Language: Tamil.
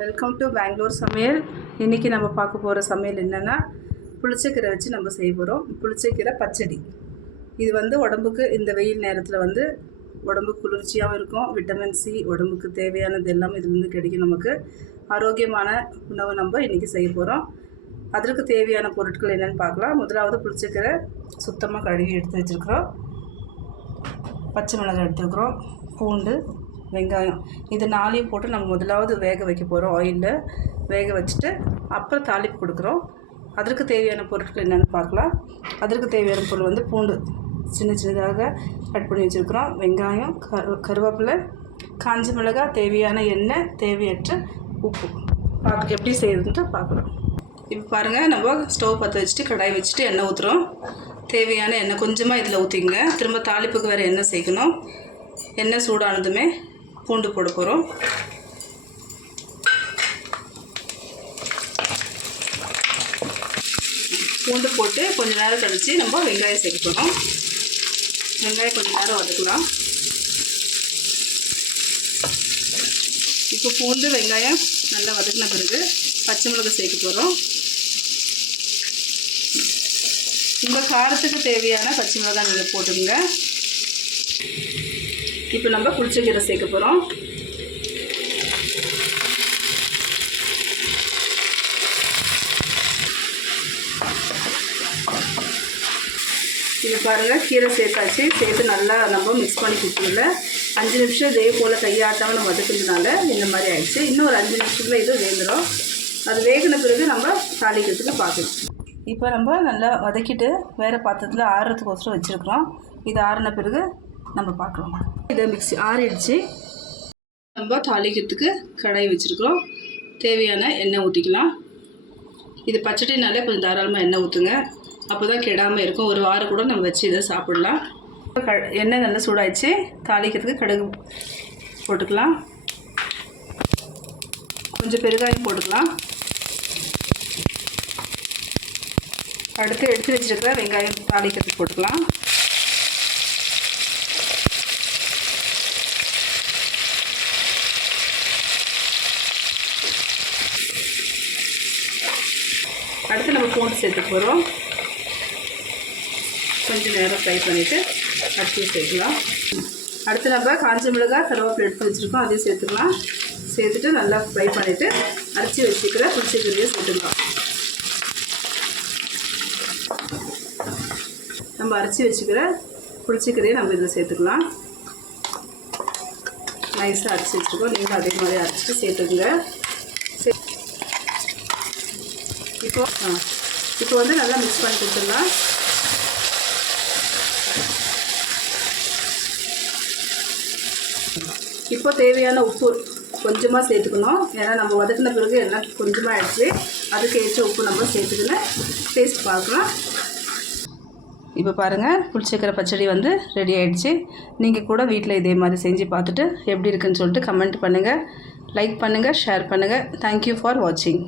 வெல்கம் டு பெங்களூர் சமையல். இன்றைக்கி நம்ம பார்க்க போகிற சமையல் என்னென்னா, புளிச்சக்கீரை வச்சு நம்ம செய்ய போகிறோம். புளிச்சக்கீரை பச்சடி. இது உடம்புக்கு இந்த வெயில் நேரத்தில் உடம்புக்கு குளிர்ச்சியாகவும் இருக்கும். விட்டமின் சி உடம்புக்கு தேவையானது எல்லாமே இதுலேருந்து கிடைக்கும். நமக்கு ஆரோக்கியமான உணவை நம்ம இன்றைக்கி செய்ய போகிறோம். அதற்கு தேவையான பொருட்கள் என்னென்னு பார்க்கலாம். முதலாவது புளிச்சக்கீரை சுத்தமாக கழுவி எடுத்து வச்சுருக்குறோம். பச்சை மிளகாய் எடுத்துக்கிறோம், பூண்டு, வெங்காயம், இது நாளையும் போட்டு நம்ம முதலாவது வேக வைக்க போகிறோம். ஆயிலில் வேக வச்சுட்டு அப்புறம் தாளிப்பு கொடுக்குறோம். அதற்கு தேவையான பொருட்கள் என்னென்னு பார்க்கலாம். அதற்கு தேவையான பொருள் பூண்டு சின்ன சின்னதாக கட் பண்ணி வச்சுருக்குறோம், வெங்காயம், கருவேப்பிலை, காஞ்ச மிளகாய், தேவையான எண்ணெய், தேவையற்ற உப்பு. எப்படி செய்யறதுன்ட்டு பார்க்கலாம். இப்போ பாருங்கள், நம்ம ஸ்டவ் பற்ற வச்சுட்டு கடாய் வச்சுட்டு எண்ணெய் ஊற்றுறோம். தேவையான எண்ணெய் கொஞ்சமாக இதில் ஊற்றிங்க. திரும்ப தாளிப்புக்கு வேறு எண்ணெய் சேர்க்கணும். எண்ணெய் சூடானதுமே பூண்டு போட போகிறோம். பூண்டு போட்டு கொஞ்சம் நேரம் கழித்து நம்ம வெங்காயம் சேர்க்க போகிறோம். வெங்காயம் கொஞ்சம் நேரம் வதக்கலாம். இப்போ பூண்டு வெங்காயம் நல்லா வதக்கின பிறகு பச்சை மிளகாய் சேர்க்க போகிறோம். உங்கள் காரத்துக்கு தேவையான பச்சை மிளகாய் நீங்கள் போட்டுங்க. இப்போ நம்ம புளிச்சக்கீரை சேர்க்க போகிறோம். இது பாருங்கள், கீரை சேர்த்தாச்சு. சேர்த்து நல்லா நம்ம மிக்ஸ் பண்ணி கொடுத்துருல 5 நிமிஷம் இதே போல் கையாட்டாமல் நம்ம வதக்கிறதுனால இந்த மாதிரி ஆயிடுச்சு. இன்னும் ஒரு 5 நிமிஷத்தில் இது வேந்துடும். அது வேகின பிறகு நம்ம தாளிக்கிறதுக்கு பார்க்கலாம். இப்போ நம்ம நல்லா வதக்கிட்டு வேறு பாத்திரத்தில் ஆறுறதுக்கோசரம் வச்சுருக்கிறோம். இது ஆறின பிறகு நம்ம பார்க்கலாம். இதை மிக்ஸி ஆறிடுச்சு. நம்ம தாளிக்கிறதுக்கு கடாய் வச்சுருக்கிறோம். தேவையான எண்ணெய் ஊற்றிக்கலாம். இது பச்சடினாலே கொஞ்சம் தாராளமாக எண்ணெய் ஊற்றுங்க. அப்போ தான் கெடாமல் இருக்கும். ஒரு வாரம் கூட நம்ம வச்சு இதை சாப்பிடலாம். எண்ணெய் நல்லா சூடாயிடுச்சு. தாளிக்கிறதுக்கு கடுகு போட்டுக்கலாம். கொஞ்சம் பெருங்காயம் போட்டுக்கலாம். அடுத்து எடுத்து வச்சுருக்கிற வெங்காயம் தாளிக்கிறதுக்கு போட்டுக்கலாம். அடுத்து நம்ம பூண்டு சேர்த்து போகிறோம். கொஞ்சம் நேரம் ஃப்ரை பண்ணிவிட்டு அடுத்து சேர்க்கலாம். அடுத்து நம்ம காஞ்ச மிளகாய், கருவேப்பிலை எடுத்து வச்சுருக்கோம், அதையும் சேர்த்துக்கலாம். சேர்த்துட்டு நல்லா ஃப்ரை பண்ணிவிட்டு அரைச்சி வச்சுக்கிற புளிச்சக்கீரையை சேர்த்துக்கலாம். நம்ம அரைச்சி வச்சுக்கிற புளிச்சக்கீரையை நம்ம இதில் சேர்த்துக்கலாம். நைஸாக அரைச்சி வச்சுருக்கோம். நீங்களும் அதே மாதிரி அரைச்சிட்டு சேர்த்துக்குங்க. இப்போ நல்லா மிக்ஸ் பண்ணி கொடுத்துடலாம். இப்போ தேவையான உப்பு கொஞ்சமாக சேர்த்துக்கணும். ஏன்னா நம்ம வதக்கின பிறகு எல்லாம் கொஞ்சமாக ஆகிடுச்சு. அதுக்கு ஏற்ற உப்பு நம்ம சேர்த்துக்கின்னு டேஸ்ட் பார்க்கலாம். இப்போ பாருங்கள், புளிச்சக்கீரை பச்சடி ரெடி ஆகிடுச்சு. நீங்கள் கூட வீட்டில் இதே மாதிரி செஞ்சு பார்த்துட்டு எப்படி இருக்குன்னு சொல்லிட்டு கமெண்ட் பண்ணுங்கள், லைக் பண்ணுங்கள், ஷேர் பண்ணுங்கள். தேங்க்யூ ஃபார் வாட்சிங்.